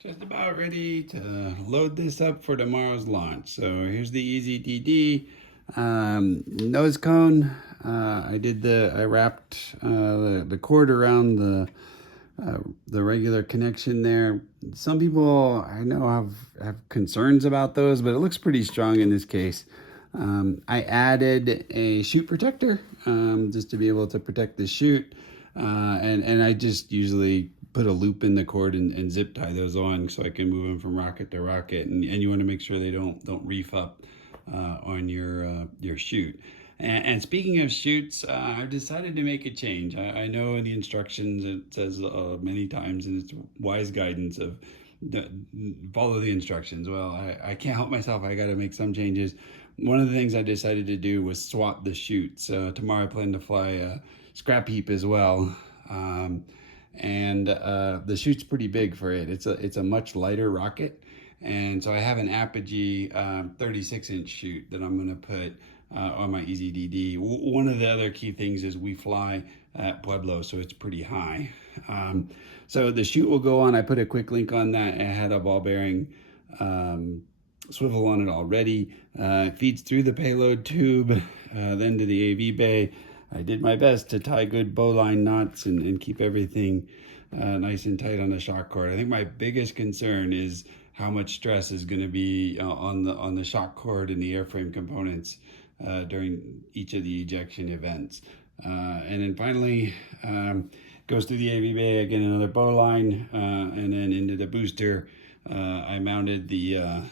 Just about ready to load this up for tomorrow's launch. So here's the EZ-DD nose cone. I wrapped the cord around the regular connection there. Some people I know have concerns about those, but it looks pretty strong in this case. I added a chute protector just to be able to protect the chute, and I just usually put a loop in the cord and zip tie those on so I can move them from rocket to rocket. And you want to make sure they don't reef up on your chute. And speaking of chutes, I've decided to make a change. I know in the instructions it says many times, and it's wise guidance of follow the instructions. Well, I can't help myself. I got to make some changes. One of the things I decided to do was swap the chutes. Tomorrow I plan to fly a scrap heap as well. And the chute's pretty big for it. It's a much lighter rocket, and so I have an Apogee 36-inch chute that I'm going to put on my EZ-DD. One of the other key things is we fly at Pueblo, so it's pretty high. So the chute will go on. I put a quick link on that. I had a ball bearing swivel on it already. It feeds through the payload tube, then to the AV bay. I did my best to tie good bowline knots and keep everything nice and tight on the shock cord. I think my biggest concern is how much stress is going to be on the shock cord and the airframe components during each of the ejection events. And then finally, goes through the AV bay, I get another bowline, and then into the booster. I mounted the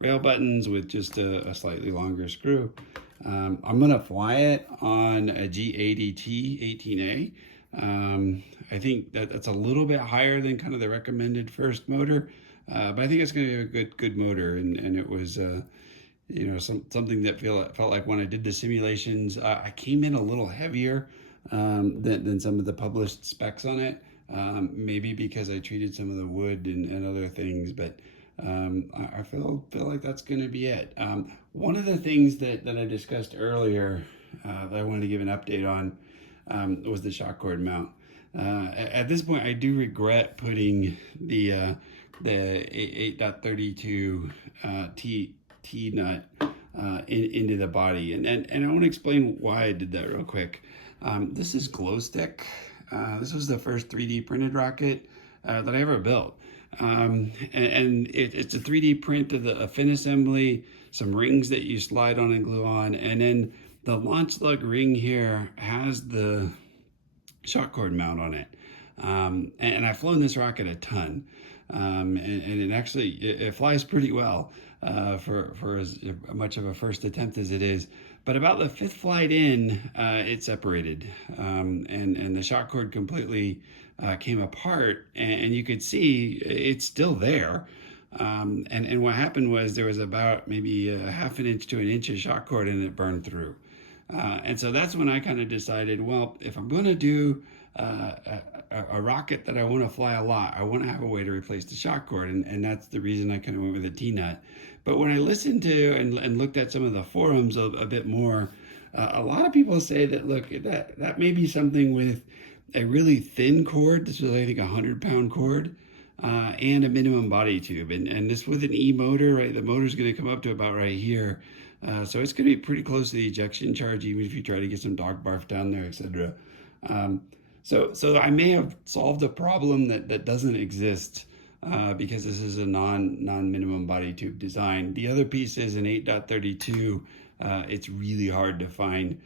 rail buttons with just a slightly longer screw. I'm gonna fly it on a G80T 18A. I think that's a little bit higher than kind of the recommended first motor, but I think it's gonna be a good motor, and it was something that felt like when I did the simulations, I came in a little heavier than some of the published specs on it. Maybe because I treated some of the wood and other things, but I feel like that's going to be it. One of the things that I discussed earlier that I wanted to give an update on was the shock cord mount. At this point, I do regret putting the 8.32 T nut into the body, and I want to explain why I did that real quick. This is glow stick. This was the first 3D printed rocket that I ever built. And it's a 3D print of a fin assembly, some rings that you slide on and glue on, and then the launch lug ring here has the shock cord mount on it. And I've flown this rocket a ton, and it actually it flies pretty well for as much of a first attempt as it is. But about the fifth flight in, it separated, and the shock cord completely came apart, and you could see it's still there. And what happened was there was about maybe a half an inch to an inch of shock cord, and it burned through. And so that's when I kind of decided, well, if I'm going to do a rocket that I want to fly a lot, I want to have a way to replace the shock cord, and that's the reason I kind of went with a T-nut. But when I listened to and looked at some of the forums a bit more, a lot of people say that, look, that may be something with a really thin cord. This was, I think, a 100-pound cord, and a minimum body tube. And this with an E motor, right? The motor's going to come up to about right here. So it's going to be pretty close to the ejection charge, even if you try to get some dog barf down there, etc. So I may have solved a problem that doesn't exist because this is a non-minimum body tube design. The other piece is an 8.32. It's really hard to find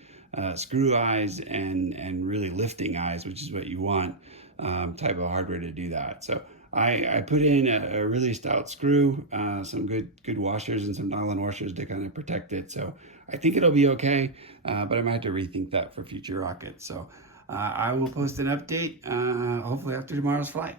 screw eyes and really lifting eyes, which is what you want, type of hardware to do that. So I put in a really stout screw, some good washers and some nylon washers to kind of protect it. So I think it'll be okay, but I might have to rethink that for future rockets. So I will post an update hopefully after tomorrow's flight.